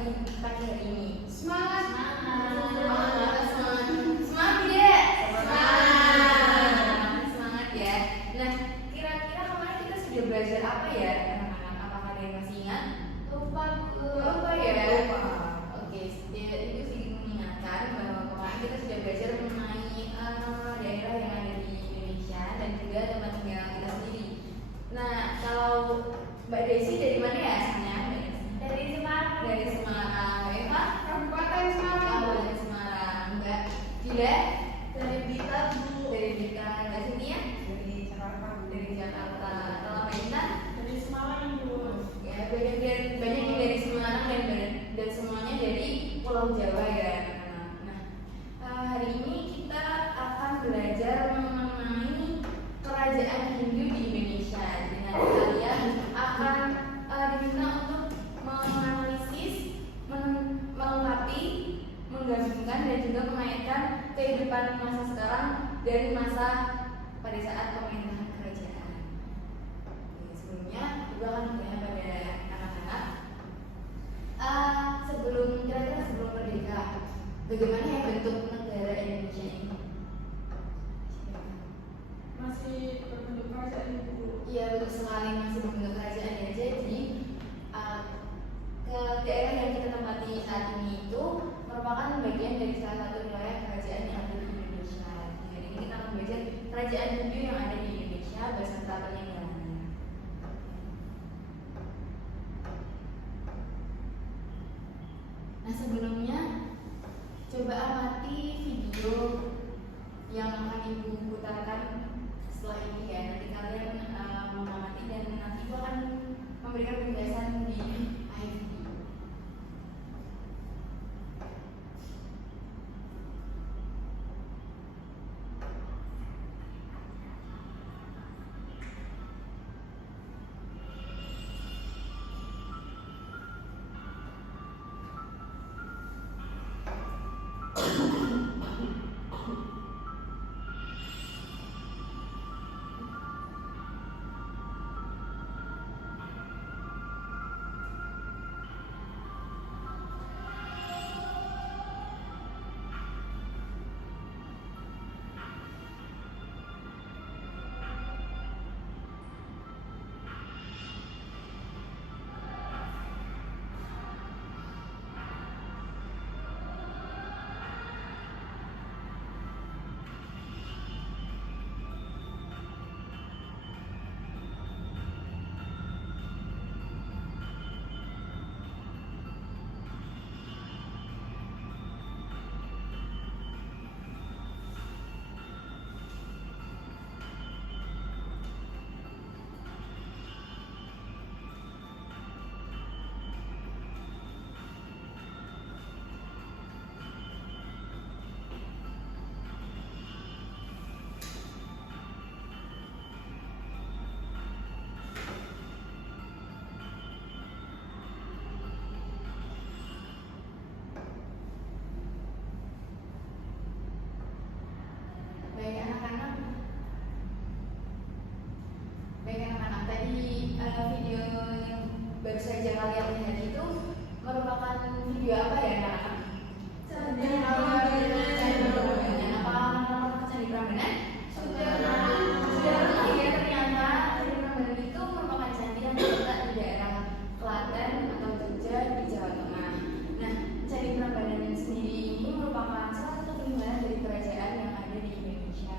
di pagi hari ini? Semangat. Semangat tidak? Semangat ya. Nah, kira-kira kemarin kita sudah belajar apa ya anak-anak? Apakah ada yang masih ingat? Lupa Ya. Oke, ya, Ibu sedikit mengingatkan bahwa kemarin kita sudah belajar mengenai daerah yang ada di Indonesia dan juga tempat tinggal kita sendiri. Nah, kalau Mbak Desi dari mana ya asalnya? Dari Semarang. Dari Semarang. Mbak Eva? Kabupaten Semarang. Kabupaten Semarang. Mbak Gila? Dari Blitar. Dari Blitar. Mbak Cynthia? Dari Jakarta. Dari Jakarta. Kalau Mbak Intan? Dari Semarang Bu. Ya, banyak yang dari Semarang dan semuanya dari Pulau Jawa ya. Nah, hari ini kita akan belajar mengenai kerajaan Hindu di Indonesia. Dengan kalian akan diminta untuk menganalisis, melengkapi, menggabungkan dan juga mengaitkan kehidupan masa sekarang dari masa pada saat pemerintahan kerajaan. Sebelumnya juga akan bertanya pada anak-anak, kira-kira sebelum merdeka, bagaimana ya bentuk negara Indonesia ini? Masih berbentuk kerajaan Bu. Iya, betul sekali, masih berbentuk kerajaan ya. Jadi ke daerah yang kita tempati saat ini itu merupakan bagian dari salah satu wilayah kerajaan yang ada di Indonesia. Jadi ini kita akan belajar kerajaan Hindu yang ada di Indonesia beserta penyanggalannya. Nah, sebelumnya coba amati video yang akan Ibu putarkan setelah ini ya. Nanti kalian mengamati dan nanti Ibu akan memberikan penjelasan di akhir video. Baik anak-anak, tadi video yang baru saja kalian lihat itu merupakan video apa ya anak-anak? Candi Prambanan. Apa anak-anak Candi Prambanan? Sudah pernah ya ternyata Candi Prambanan itu merupakan candi yang terletak di daerah Klaten atau Jogja di Jawa Tengah. Nah, Candi Prambanan sendiri ini merupakan salah satu peninggalan dari kerajaan yang ada di Indonesia.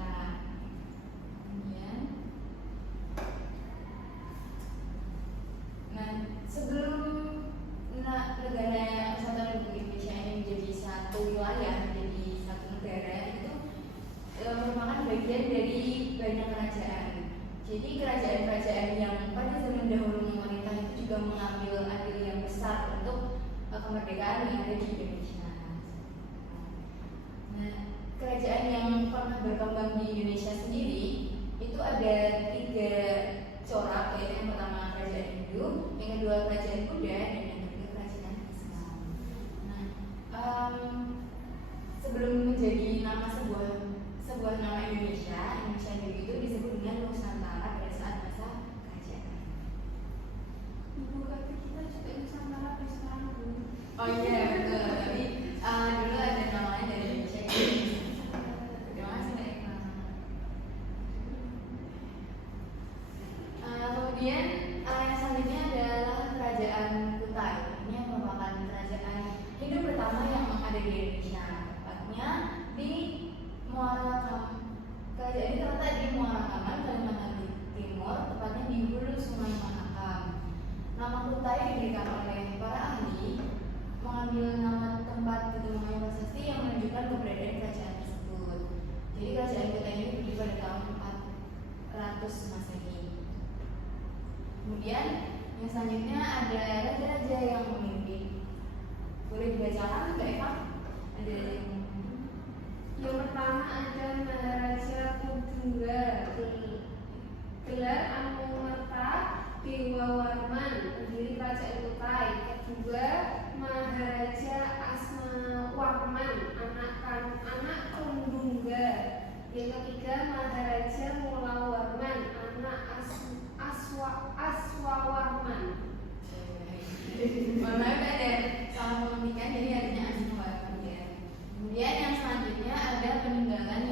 Nah, sebelum negara Kesatuan Republik Indonesia ini menjadi satu wilayah, menjadi satu negara itu merupakan bagian dari banyak kerajaan. Jadi kerajaan-kerajaan yang pada zaman dahulu memerintah itu juga mengambil andil yang besar untuk kemerdekaan yang ada di Indonesia. Nah, kerajaan yang pernah berkembang di Indonesia sendiri itu ada 3 corak, yaitu yang pertama kerajaan Hindu, yang kedua kerajaan Buddha, dan yang ketiga kerajaan Islam. Nah, sebelum menjadi nama sebuah nama Indonesia dulu itu disebut dengan Nusantara pada saat masa kerajaan. Ibu kata kita juga Nusantara sampai sekarang Bu. Oh iya betul. Tapi dulu ada namanya dari Indonesia. Terima kasih Mbak Ikma. Kemudian yang selanjutnya adalah Kerajaan Kutai. Ini yang merupakan kerajaan Hindu pertama yang ada di Indonesia. Tepatnya di Muara. Kerajaan ini terletak di Muara Kaman, Kalimantan Timur, tepatnya di hulu Sungai Mahakam. Nama Kutai diberikan oleh para ahli mengambil nama tempat ditemukannya prasasti yang menunjukkan keberadaan kerajaan tersebut. Jadi kerajaan Kutai ini berdiri pada tahun 400 Masehi. Kemudian yang selanjutnya ada raja-raja yang memimpin. Boleh dibacakan Mbak Eva? Ada Yang pertama ada Maharaja Kudungga, gelar Anumerta Dewa Warman, pendiri Kerajaan Kutai. Kedua Maharaja Asmawarman, anak Kundungga. Yang ketiga Maharaja Mulawarman, anak Aswawarman. Mohon maaf ada salah pemilikan, jadi artinya Asmawarman ya. Kemudian yang selanjutnya ada peninggalan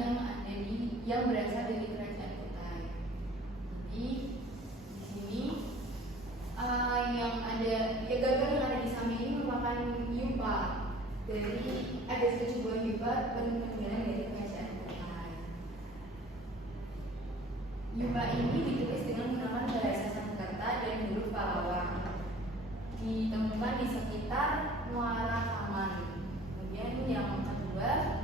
yang berasal dari Kerajaan Kutai. Jadi di sini yang ada gambar yang ada di samping ini merupakan yupa dari ada sebuah yupa peninggalan dari Kerajaan Kutai. Yupa ini ditulis dengan menggunakan bahasa Sanskerta dan huruf Pallawa. Ditemukan di sekitar Muara Kaman. Kemudian yang kedua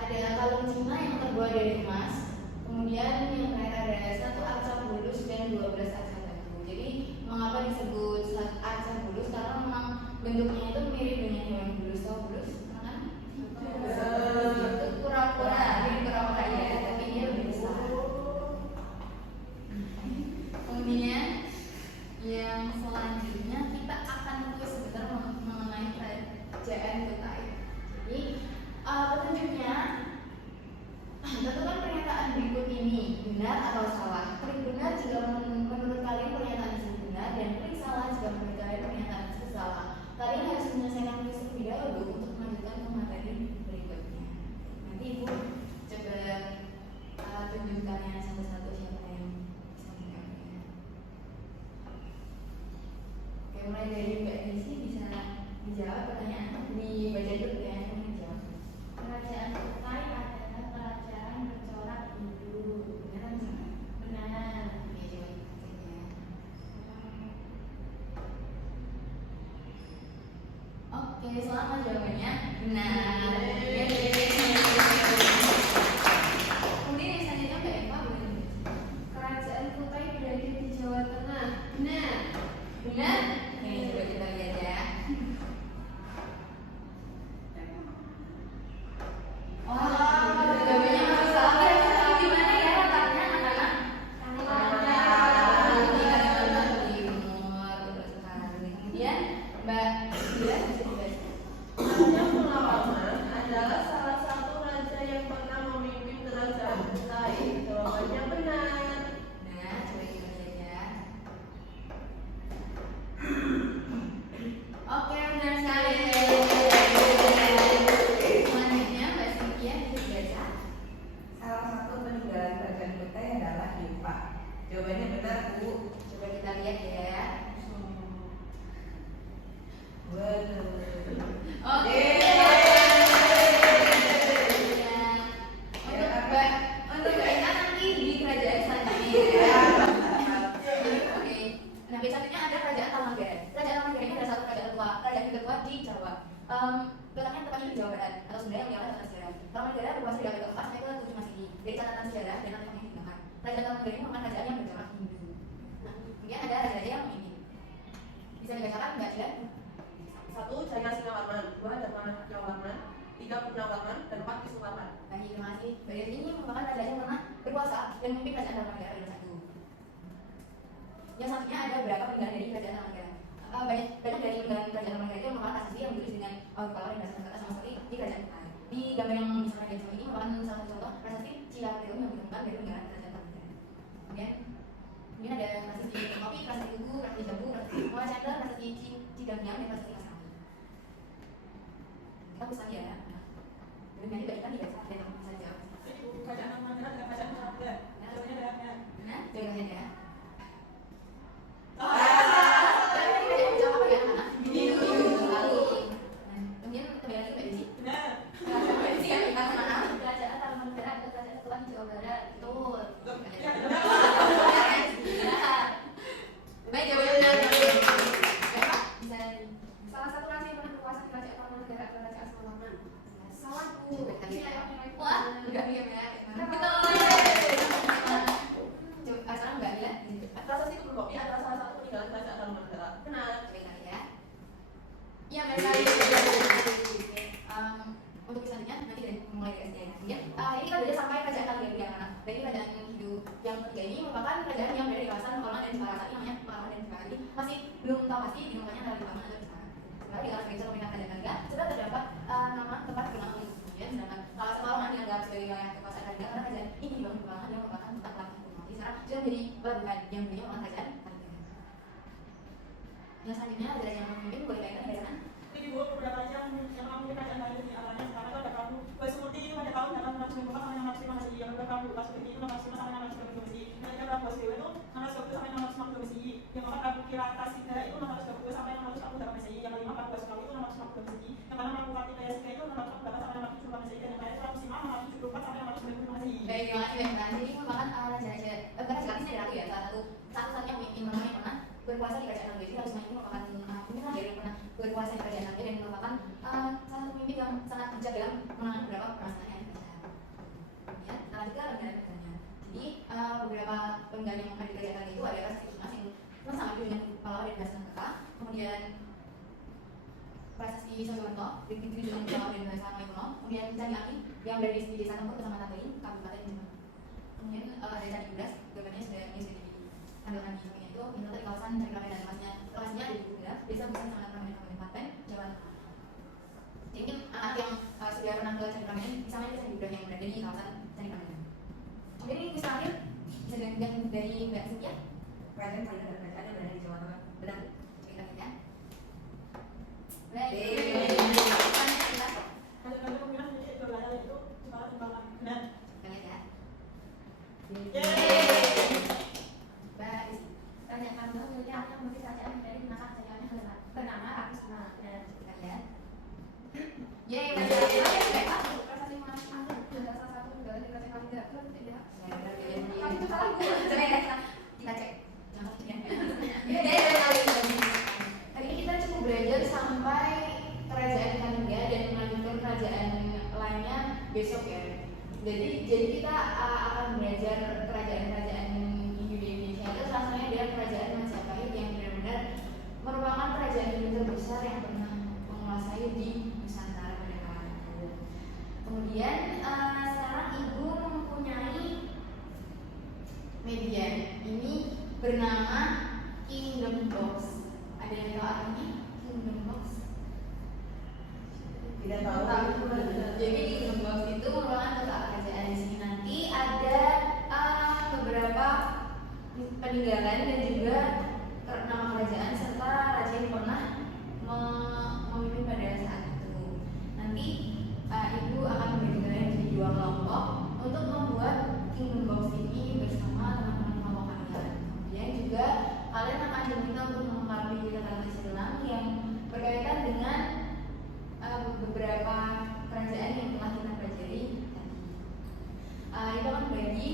adalah kalung Cina yang terbuat dari emas. Kemudian yang terakhir ada satu arca bulus dan 12 arca batu. Jadi mengapa disebut arca bulus? Karena memang bentuknya itu mirip dengan hewan bulus. Tahu bulus? Kan? Itu kura-kura, jadi kura-kura ya, tapi dia lebih besar. Kemudian yang selanjutnya kita akan mengulas sebentar mengenai Kerajaan Kutai. Jadi petunjuknya tentukan pernyataan berikut ini benar atau salah. Klik benar jika menurut kalian pernyataan tersebut benar, dan klik salah jika menurut kalian pernyataan tersebut salah. Kalian harus menyelesaikan kuis terlebih dahulu untuk melanjutkan ke materi berikutnya. Nanti ibu coba tunjukkan yang satu-satu siapa yang bisa menjawabnya. Oke, mulai dari Mbak Desi bisa menjawab pertanyaan, dibaca dulu ya yang menjawab. Kerajaan Kutai adalah kerajaan bercorak Hindu. Benar atau salah? Benar. Oke, jawab saja. Oke, selamat jawabannya benar. Kemudian yang selanjutnya Mbak Eva boleh dibaca. Kerajaan Kutai berada di Jawa Tengah. Benar. Benar? Nih, coba kita lihat ya. Jawabannya masih salah. Di mana ya letaknya anak-anak? Di Kalimantan Timur, betul sekali. Kemudian Mbak Dila bisa dibaca. Raja Mulawarman adalah salah satu raja yang pernah memimpin kerajaan Kutai. Jawabannya benar. Nah, coba dibaca ya. Oke, benar sekali. Selanjutnya Mbak Cynthia bisa dibaca. Salah satu peninggalan kerajaan Kutai adalah Yupa. Jawabannya benar, Bu. Coba kita lihat ya. Benar. Oke. Untuk Mbak Ina nanti di kerajaan selanjutnya. Oke. Nah, selanjutnya ada Kerajaan Tamalanggaran. Kerajaan Tamalanggaran ini adalah satu kerajaan tertua di Jawa. Letaknya tepatnya di Jawa Barat atau sebenarnya yang diawali tentang sejarah. Tamalanggaran berkuasa dari abad ke-4 sampai ke-7 Masehi. Dari catatan sejarah dan artefak yang digunakan, Kerajaan Tamalanggaran ini merupakan kerajaan yang bercorak Hindu. Nah, kemudian ada raja-raja yang memimpin. Bisa dibacakan Mbak Dilan? 1. Jaya Singawarman, 2. Dharma tiga Purnawarman, dan 4. Wisnuwarman. Baik, terima kasih. Mbak Devi ini merupakan raja yang pernah berkuasa dan memimpin kerajaan Tamalanggaran nomor 1. Yang selanjutnya ada beberapa peninggalan dari kerajaan Tamalanggaran. Banyak dari peninggalan kerajaan Tamalanggaran itu merupakan prasasti yang ditulis dengan kepala dan bahasa Sanskerta sama sekali di kerajaan Kutai. Di gambar yang bisa kalian lihat ini merupakan salah satu contoh prasasti Ciateum yang ditemukan dari peninggalan kerajaan Tamalanggaran. Kemudian ada prasasti kopi, prasasti tugu, prasasti jambu, prasasti Muara Candra, prasasti Cidangnyang, dan prasasti Kasawi. fokus lagi ya. Dengan dibandingkan tidak salah dan bisa jawab. Bacaan nama dengan bacaan Arabnya. Jawabannya dalamnya. Nah, jawabannya ya. Jawab apa ya? Biru. Kemudian kembali lagi Mbak Desi. Benar. Minta maaf. Kerajaan Taman Negara atau Kerajaan Kesatuan Jawa Barat. Betul. Ya, Baik, jawabannya benar. Bisa salah satu raja yang pernah berkuasa di Kerajaan Taman Negara atau Kerajaan Salman. Salah Bu. Wah, udah diam ya. Betul. Coba sekarang Mbak Ila. Prasasti Kumbhobi adalah salah satu peninggalan kerajaan Taman Negara. Benar. Coba kali ya. Iya, benar. Untuk selanjutnya nanti dari mulai dari SD ya. Kemudian ini kita sudah sampai kerajaan Kaligawi yang mana? Jadi kerajaan hidup yang ketiga ini merupakan kerajaan yang berada di kawasan Kolon dan Jepara. Saat ini namanya Kolon dan Jepara. Jadi masih belum tahu pasti dinamanya antara Jepara atau Jepara. Sebenarnya di kawasan pemerintah kerajaan Kaligawi sudah terdapat nama tempat bernama ini. Kemudian sedangkan kawasan Kolongan dianggap sebagai wilayah kekuasaan Kaligawi karena kerajaan ini dibangun di Kolongan yang merupakan tempat latih kuno. Jadi sekarang sudah menjadi pelabuhan yang punya orang kerajaan Kaligawi. Yang selanjutnya ada yang memimpin boleh kaitan dengan Jadi Bu, beberapa yang mengambil kerajaan lain di awalnya sekarang itu ada kamu Basuki itu pada tahun 850 sampai 605 Masehi. Yang kedua kamu Basuki itu 605 sampai 630 Masehi. Yang ketiga Prabu Dewa itu 620 sampai 650 Masehi. Yang keempat Prabu Kiratasida itu 620 sampai 648 Masehi. Yang kelima Prabu Basukawi itu 650 Masehi. Yang keenam Prabu Kartikayasika itu 648 sampai 670 Masehi. Dan yang terakhir Prabu Sima 674 sampai 690 Masehi. baik, terima kasih Mbak. Jadi ini merupakan raja-raja, bukan raja-raja dari ratu ya, salah satu-satunya pemimpin pertama yang pernah berkuasa di kerajaan Kaligawi. Harus ini merupakan pemimpin yang pernah berkuasa di kerajaan Kaligawi dan merupakan salah satu pemimpin yang sangat bijak dalam menangani beberapa permasalahan kerajaan. Kemudian lanjut ke penggalan-penggalannya. Jadi beberapa penggalan yang ada di kerajaan Kaligawi itu ada Rasti Mas yang sama dengan pahlawan dan bahasa Kaka. Kemudian Prasasti Soewanto, Bukit dengan pahlawan dan bahasa Kuno. Kemudian Candi Aki yang berada di Desa Tempur, Kecamatan Teling, Kabupaten Demak. Kemudian ada Candi Budas, gambarnya sudah ditampilkan di samping itu. Ini dari kawasan Candi Kramen dan lokasinya ada di Bunda, Desa Busan, Kecamatan Kramen, Kabupaten Klaten, Jawa Tengah. Jadi mungkin anak yang sudah pernah ke Candi Kramen bisa main ke Candi Budas yang berada di kawasan Candi Kramen. Kemudian ini terakhir bisa dari Mbak Cynthia. Kerajaan Kaligawi dan kerajaan yang berada di Jawa Tengah. Benar. Kita lihat ya. Baik. Ada pemilihan jadi wilayah itu Jepara Timbalan. Benar. Kita lihat ya. Yeay. Mbak Isi. Kerajaan Kaligawi memiliki anak memiliki kerajaan dari masa kerajaannya bernama Akusma. Dan Kita lihat. Yeay, benar. prasasti Mas Angger adalah salah satu negara di Kerajaan Kaligawi. Betul tidak? Tapi itu salah gue. Kita cek. Jangan tadi kita cukup belajar sampai kerajaan Kaligawi dan melanjutkan kerajaan lainnya besok ya. Jadi kita akan belajar kerajaan-kerajaan di Indonesia itu salah satunya adalah kerajaan Majapahit yang benar-benar merupakan kerajaan terbesar yang pernah menguasai di Nusantara pada kala itu. Kemudian sekarang Ibu mempunyai media ini bernama Kingdom Box. Ada yang tahu artinya Kingdom Box? Tidak tahu. Jadi Kingdom Box itu merupakan kota kerajaan. Di sini nanti ada beberapa peninggalan dan juga nama kerajaan serta raja yang pernah memimpin pada saat itu. Nanti Ibu akan membagi kalian menjadi dua kelompok untuk membuat Kingdom Box ini bersama teman-teman kelompok kalian. Kemudian juga kalian akan diminta untuk melengkapi kata-kata selang yang berkaitan dengan beberapa kerajaan yang telah kita pelajari tadi. Itu akan dibagi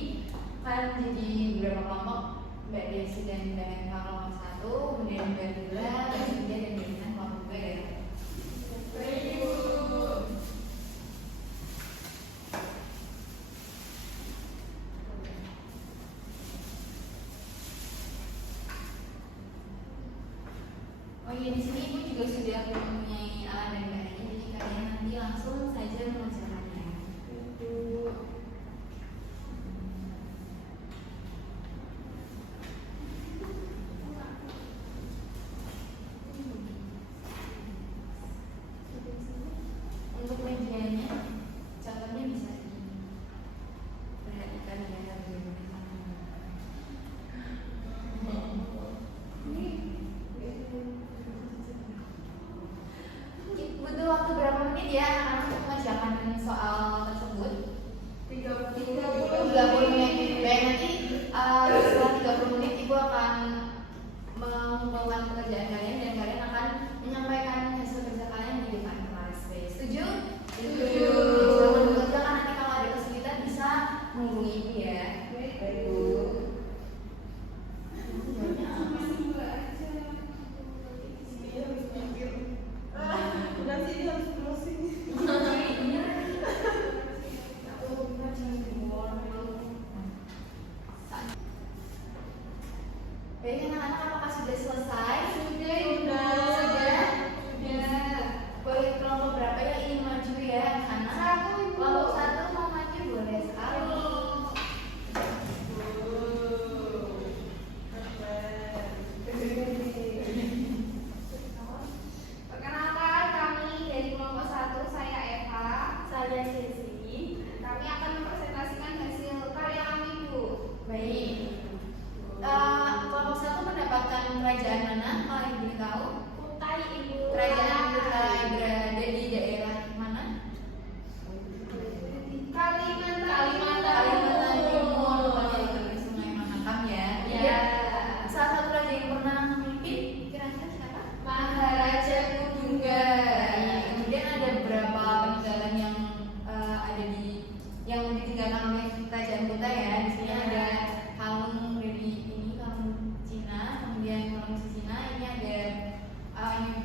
kalian menjadi beberapa kelompok. Mbak Desi dan Mbak Eka kelompok 1, kemudian Mbak Dula, Mbak Cynthia dan Mbak Dina kelompok 2 ya. Oh iya, di sini Ibu juga sudah mempunyai alat dan bahannya, jadi kalian nanti langsung saja mengerjakannya. Untuk medianya, contohnya bisa diperhatikan ya butuh waktu berapa menit ya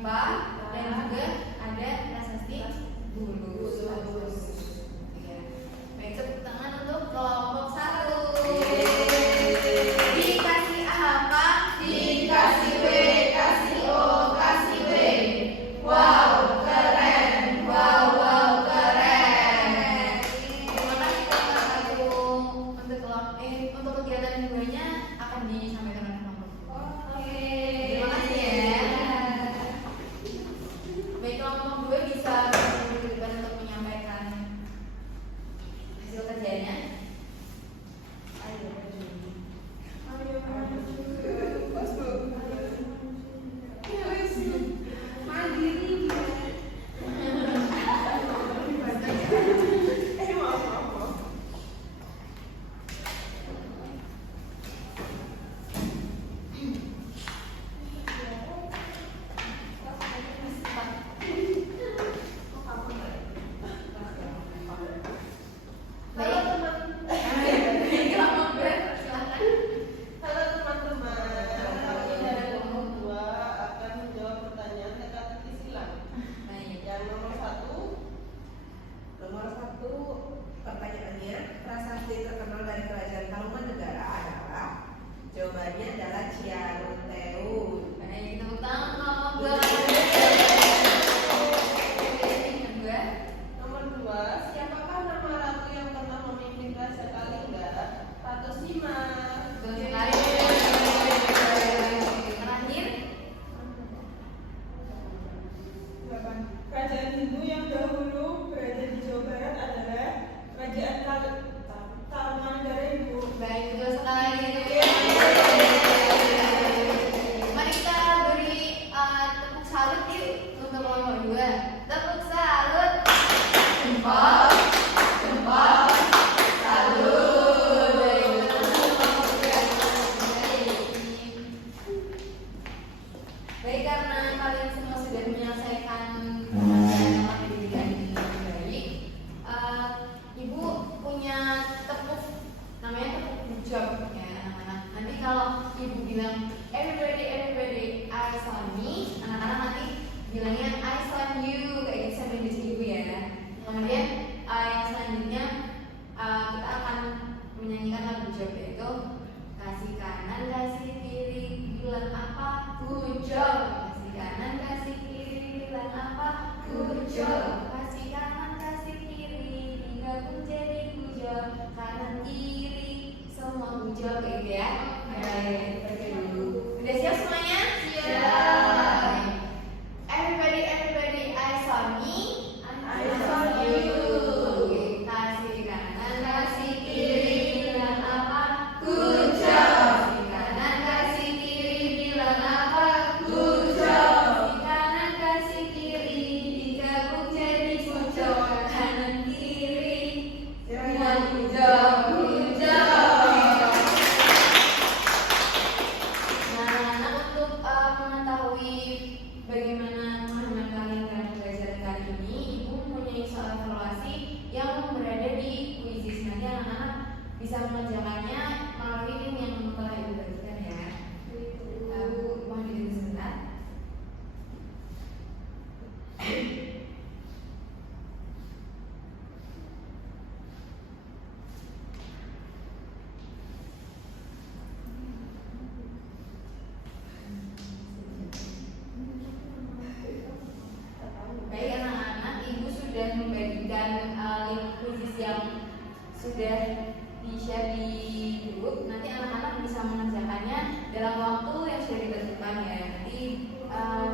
IPA dan juga ada prasasti guru. Ya. Baik, tepuk tangan untuk kelompok 1. Dikasih A apa? Dikasih B, kasih O, kasih B. Wow, keren. Wow, keren. Terima kasih Kakak Agung. Untuk kegiatan mingguannya akan disampaikan oleh kelompok. Oke. Terima kasih ya. Baik, kelompok 2 bisa bertemu di depan untuk menyampaikan hasil kerjanya. Ayo, Halo teman. kelompok 2 silakan. Halo teman-teman. Kali ini dari kelompok 2 akan menjawab pertanyaan teka-teki silang. Baik. Yang nomor 1, Nomor 1 pertanyaannya, prasasti terkenal dari kerajaan Tarumanegara adalah? Jawabannya adalah Ciaruteus. Baik, tepuk tangan kelompok 2. Kedua. nomor 2, siapakah nama ratu yang pernah memimpin Raja Kalingga? Ratu Sima. Betul sekali. Terakhir. Kerajaan Hindu yang dahulu berada di Jawa Barat adalah Kerajaan Tarumanegara Ibu. Baik, betul sekali. Mari kita beri tepuk salut yuk untuk kelompok 2. Tepuk salut. Jempol. Salut. Baik, karena kalian semua sudah menyelesaikan pekerjaan dengan baik, Ibu punya tepuk, namanya tepuk hujab ya anak-anak. Nanti kalau Ibu bilang everybody I saw me, anak-anak nanti bilangnya I saw you, kayak gitu sambil baca Ibu ya. Kemudian yang selanjutnya kita akan menyanyikan lagu hujab, yaitu kasih kanan kasih kiri bilang apa hujab, kasih kanan kasih kiri bilang apa hujab, kasih kanan kasih kiri digabung jadi hujab, kanan kiri semua hujab, kayak gitu ya. Udah siap semuanya? Siap. Everybody I saw me, I saw you. Kasih kanan kasih kiri bilang apa hujab, kasih kanan kasih kiri bilang apa hujab, kasih kanan kasih kiri digabung jadi hujab, kanan kiri semua hujab. Nah, untuk mengetahui bagaimana pemahaman kalian terhadap pelajaran kali ini, Ibu mempunyai soal evaluasi yang berada di kuisis. Nanti anak-anak bisa mengerjakannya melalui link yang telah Ibu bagikan ya. Bu, mohon diri sebentar. Baik anak-anak, Ibu sudah membagikan link kuisis yang sudah di-share di grup. Nanti anak-anak bisa mengerjakannya dalam waktu yang sudah ditentukan ya. Nanti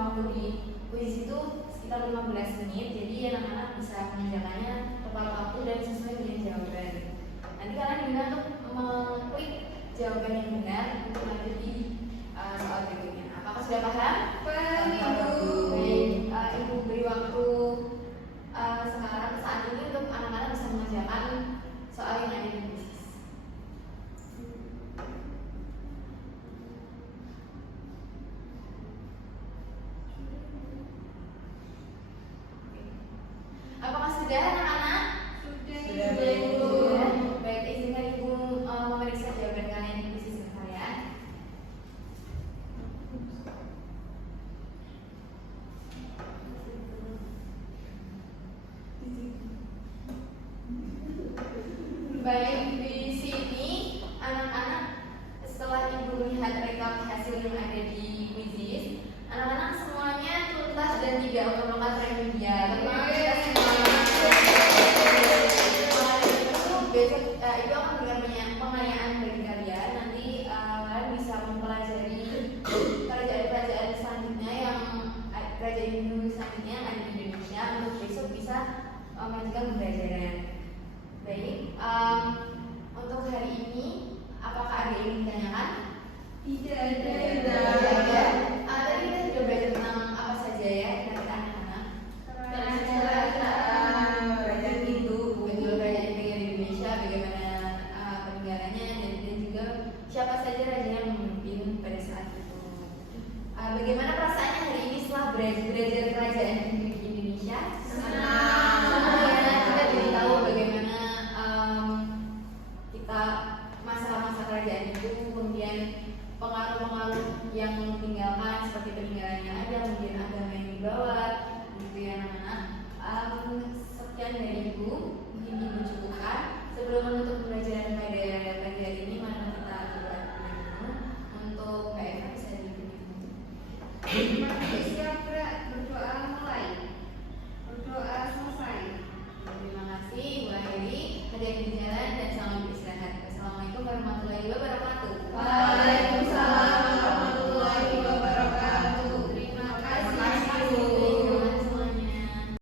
waktu di kuisis itu sekitar 15 menit. Jadi anak-anak bisa mengerjakannya tepat waktu dan sesuai dengan jawaban. Nanti kalian diminta untuk mengklik jawaban yang benar untuk lanjut di soal berikutnya. Apakah sudah paham? Baik, Ibu beri waktu sekarang saat ini untuk anak-anak bisa mengerjakan soal yang ada di kuisis. Apakah sudah anak-anak? Sudah. Sudah. Baik, izinkan Ibu memeriksa jawaban kalian di kuisis sebentar ya. Baik, di sini anak-anak setelah ibu melihat rekap hasil yang ada di Quizizz, anak-anak semuanya tuntas dan tidak memerlukan remedial. Terima kasih besok itu akan memberikan pengayaan bagi kalian. Nanti kalian bisa mempelajari kerajaan-kerajaan selanjutnya yang kerajaan Hindu selanjutnya yang ada di Indonesia untuk besok bisa melanjutkan pembelajaran. Baik, untuk hari ini apakah ada yang ingin ditanyakan? Tidak ada. Tadi kita sudah belajar tentang apa saja ya dari anak-anak. Kerajaan Hindu, Betul, kerajaan di Indonesia, bagaimana peninggalannya dan juga siapa saja raja yang memimpin pada saat itu. Bagaimana perasaannya hari ini setelah belajar kerajaan Hindu di Indonesia? Senang ya, kita jadi tahu bagaimana kita masa-masa kerajaan itu, kemudian pengaruh-pengaruh yang ditinggalkan seperti peninggalannya ada, kemudian agama yang dibawa, gitu ya anak-anak. Sekian dari Ibu, mungkin Ibu cukupkan. Sebelum menutup pembelajaran pada pagi hari ini, mari kita berdoa dulu untuk Mbak Eva bisa dipimpin. Siap berdoa mulai. Berdoa selesai. Terima kasih Ibu Heri. Hadirin